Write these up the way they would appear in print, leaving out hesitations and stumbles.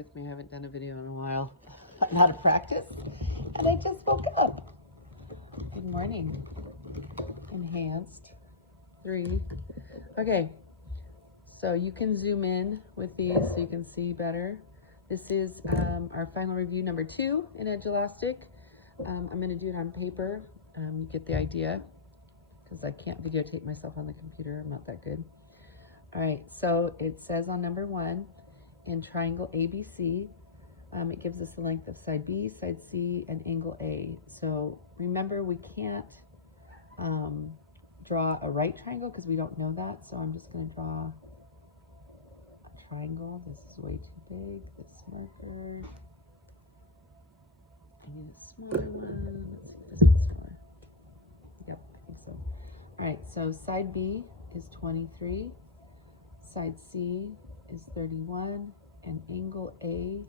with me. I haven't done a video in a while. I'm out of practice, and I just woke up. Good morning. Enhanced 3. Okay, so you can zoom in with these so you can see better. This is our final review number 2 in edulastic. I'm going to do it on paper. You get the idea, because I can't videotape myself on the computer. I'm not that good. All right, so it says on number 1, in triangle ABC, it gives us the length of side B, side C, and angle A. So remember, we can't draw a right triangle because we don't know that. So I'm just going to draw a triangle. This is way too big. This marker. I need a smaller one. Let's see if this one's smaller. Yep, I think so. All right, so side B is 23. Side C is 31, and angle A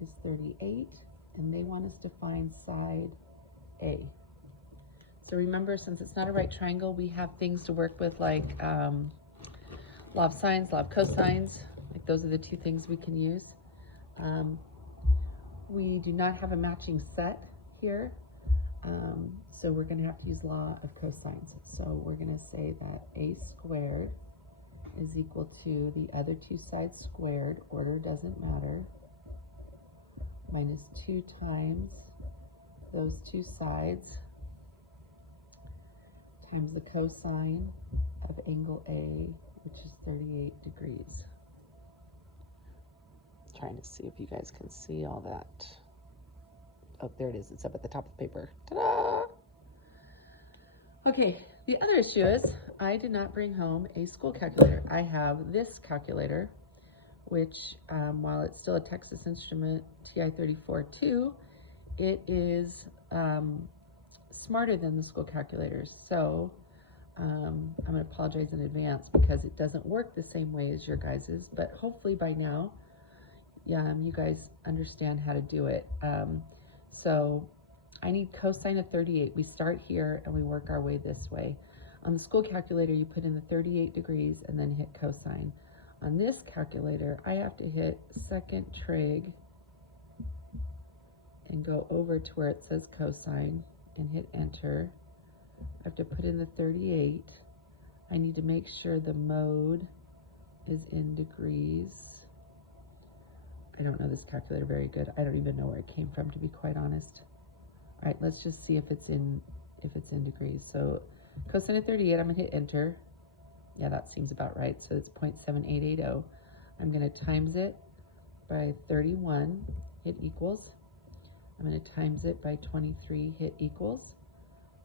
is 38, and they want us to find side A. So remember, since it's not a right triangle, we have things to work with like law of sines, law of cosines. Like those are the 2 things we can use. We do not have a matching set here, so we're going to have to use law of cosines. So we're going to say that A squared is equal to the other 2 sides squared, order doesn't matter, minus 2 times those 2 sides times the cosine of angle A, which is 38 degrees. Trying to see if you guys can see all that. Oh, there it is. It's up at the top of the paper. Ta-da! Okay, the other issue is I did not bring home a school calculator. I have this calculator, which while it's still a Texas Instrument TI-34-2, it is smarter than the school calculators. So I'm going to apologize in advance because it doesn't work the same way as your guys's, but hopefully by now you guys understand how to do it. So I need cosine of 38. We start here and we work our way this way. On the school calculator, you put in the 38 degrees and then hit cosine. On this calculator, I have to hit second trig and go over to where it says cosine and hit enter. I have to put in the 38. I need to make sure the mode is in degrees. I don't know this calculator very good. I don't even know where it came from, to be quite honest. All right, let's just see if it's in degrees. So cosine of 38, I'm gonna hit enter. Yeah, that seems about right. So it's 0.7880. I'm gonna times it by 31, hit equals. I'm gonna times it by 23, hit equals.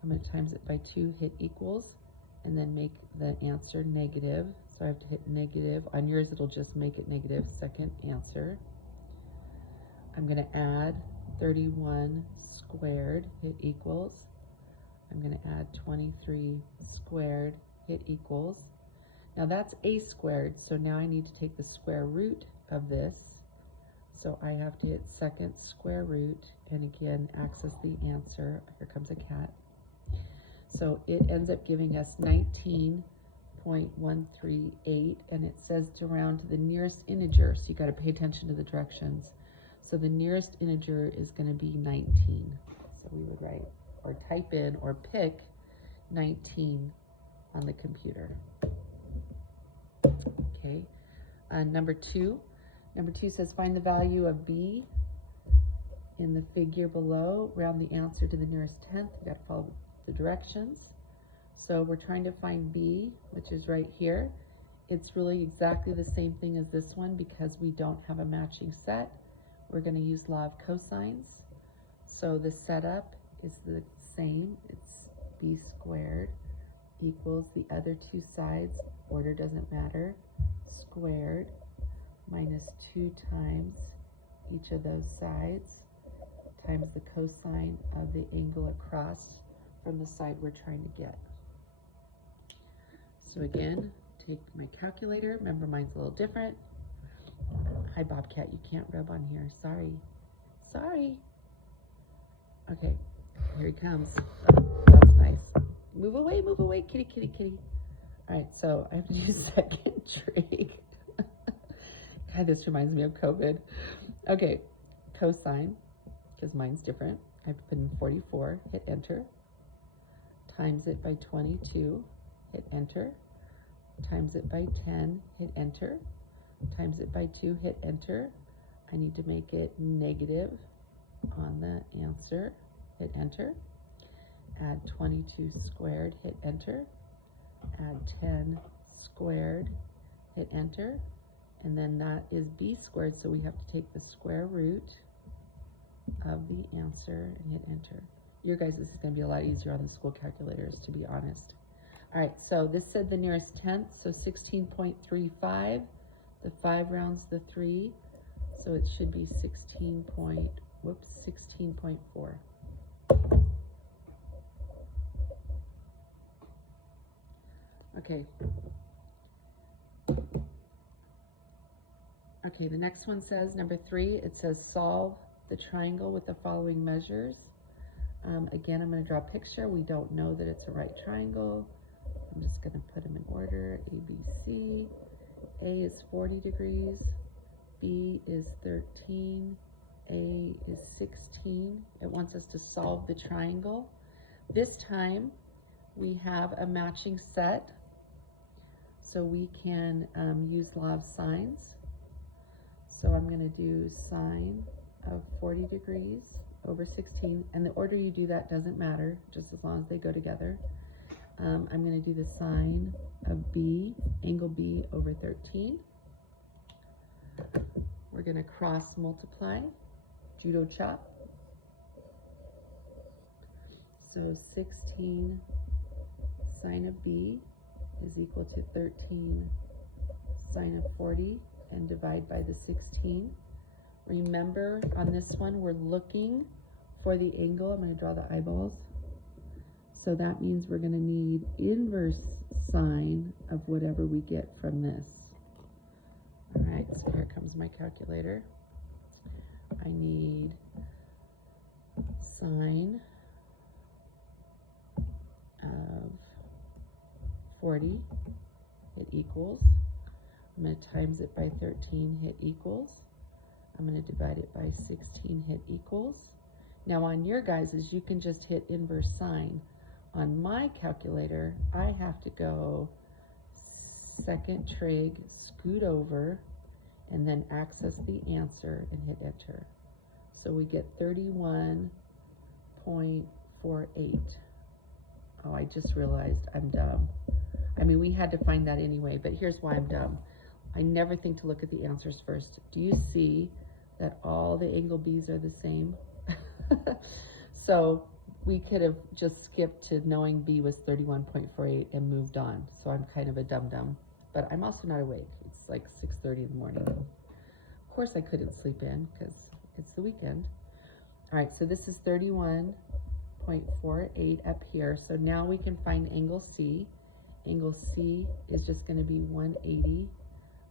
I'm gonna times it by 2, hit equals, and then make the answer negative. So I have to hit negative. On yours, it'll just make it negative, second answer. I'm gonna add 31 squared, hit equals. I'm going to add 23 squared, hit equals. Now that's A squared, so now I need to take the square root of this. So I have to hit second square root, and again, access the answer. Here comes a cat. So it ends up giving us 19.138, and it says to round to the nearest integer, so you got to pay attention to the directions. So the nearest integer is going to be 19. So we would write or type in or pick 19 on the computer. Okay. Number 2. Number 2 says find the value of B in the figure below. Round the answer to the nearest tenth. You got to follow the directions. So we're trying to find B, which is right here. It's really exactly the same thing as this one because we don't have a matching set. We're going to use law of cosines. So the setup is the same. It's B squared equals the other 2 sides, order doesn't matter, squared minus 2 times each of those sides times the cosine of the angle across from the side we're trying to get. So again, take my calculator. Remember, mine's a little different. Hi, Bobcat, you can't rub on here. Sorry. Sorry. Okay, here he comes. Oh, that's nice. Move away, kitty, kitty, kitty. All right, so I have to use second trig. This reminds me of COVID. Okay, cosine, because mine's different. I have to put in 44, hit enter. Times it by 22, hit enter. Times it by 10, hit enter. Times it by 2, hit enter. I need to make it negative on the answer, hit enter. Add 22 squared, hit enter. Add 10 squared, hit enter. And then that is b squared, so we have to take the square root of the answer and hit enter. Your guys, this is going to be a lot easier on the school calculators, to be honest. All right, so this said the nearest tenth, so 16.35. The 5 rounds the 3, so it should be 16.4. Okay. Okay, the next one says, number 3, it says solve the triangle with the following measures. Again, I'm going to draw a picture. We don't know that it's a right triangle. I'm just going to put them in order. A, B, C. A is 40 degrees. B is 13. A is 16. It wants us to solve the triangle. This time, we have a matching set. So we can use law of sines. So I'm going to do sine of 40 degrees over 16. And the order you do that doesn't matter, just as long as they go together. I'm going to do the sine of B, angle B over 13. We're going to cross multiply, judo chop. So 16 sine of B is equal to 13 sine of 40, and divide by the 16. Remember, on this one, we're looking for the angle. I'm going to draw the eyeballs. So that means we're going to need inverse sine of whatever we get from this. All right, so here comes my calculator. I need sine of 40, it equals. I'm going to times it by 13, hit equals. I'm going to divide it by 16, hit equals. Now on your guys's, you can just hit inverse sine. On my calculator, I have to go second trig, scoot over, and then access the answer and hit enter. So we get 31.48. Oh, I just realized I'm dumb. I mean, we had to find that anyway, but here's why I'm dumb. I never think to look at the answers first. Do you see that all the angle B's are the same? So we could have just skipped to knowing B was 31.48 and moved on. So I'm kind of a dum-dum, but I'm also not awake. It's like 6:30 in the morning. Of course I couldn't sleep in because it's the weekend. All right, so this is 31.48 up here. So now we can find angle C. Angle C is just going to be 180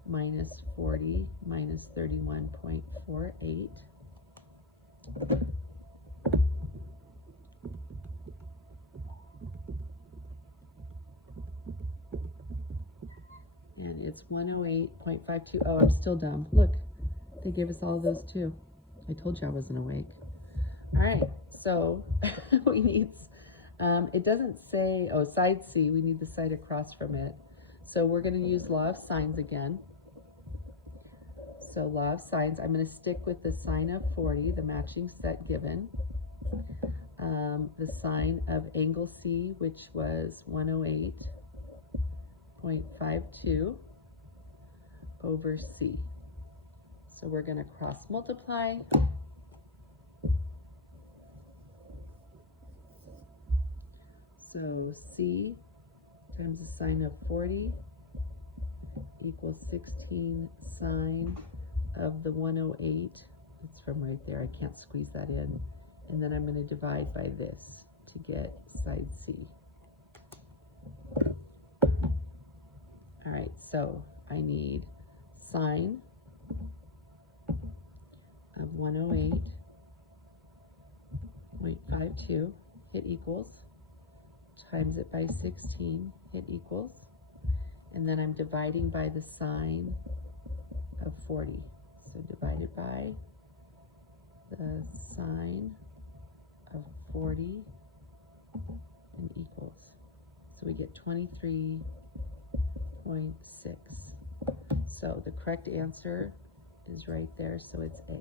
minus 40 minus 31.48. And it's 108.52. Oh, I'm still dumb. Look, they gave us all of those too. I told you I wasn't awake. All right, so we need, it doesn't say, oh, side C, we need the side across from it. So we're going to use law of sines again. So law of sines, I'm going to stick with the sine of 40, the matching set given. The sine of angle C, which was 108.52 over C. So we're going to cross multiply. So C times the sine of 40 equals 16 sine of the 108. It's from right there. I can't squeeze that in. And then I'm going to divide by this to get side C. All right, so I need sine of 108.52, hit equals, times it by 16, hit equals, and then I'm dividing by the sine of 40. So divided by the sine of 40 and equals. So we get 23.6. So the correct answer is right there, so it's A.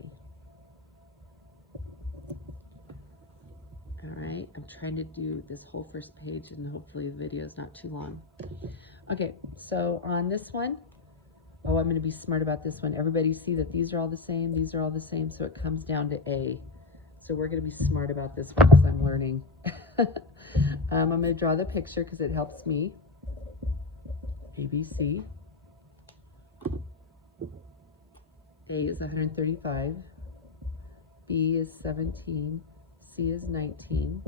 All right, I'm trying to do this whole first page and hopefully the video is not too long. Okay, so on this one, oh, I'm going to be smart about this one. Everybody see that these are all the same, these are all the same, so it comes down to A. So we're going to be smart about this one because I'm learning. I'm going to draw the picture because it helps me. ABC. A is 135. B is 17. C is 19.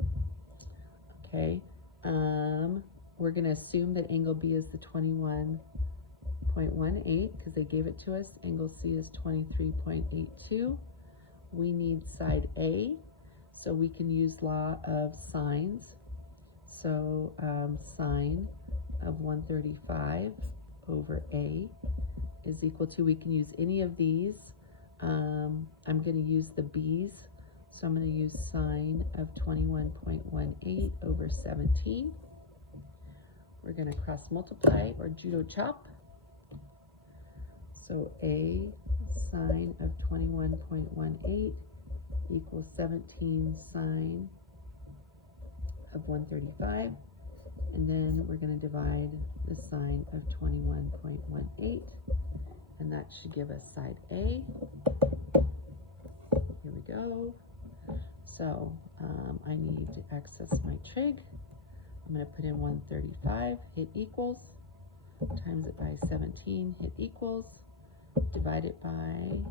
Okay. We're going to assume that angle B is the 21.18 because they gave it to us. Angle C is 23.82. We need side A, so we can use law of sines. So sine of 135 over A is equal to, we can use any of these. I'm going to use the B's, so I'm going to use sine of 21.18 over 17. We're going to cross multiply or judo chop. So A sine of 21.18 equals 17 sine of 135. And then we're going to divide the sine of 21.18. And that should give us side A. Here we go. So I need to access my trig. I'm going to put in 135, hit equals, times it by 17, hit equals, divide it by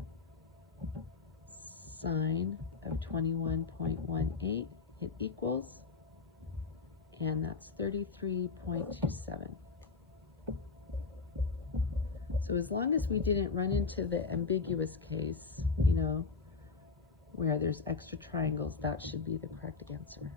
sine of 21.18, hit equals, and that's 33.27. So as long as we didn't run into the ambiguous case, you know, where there's extra triangles, that should be the correct answer.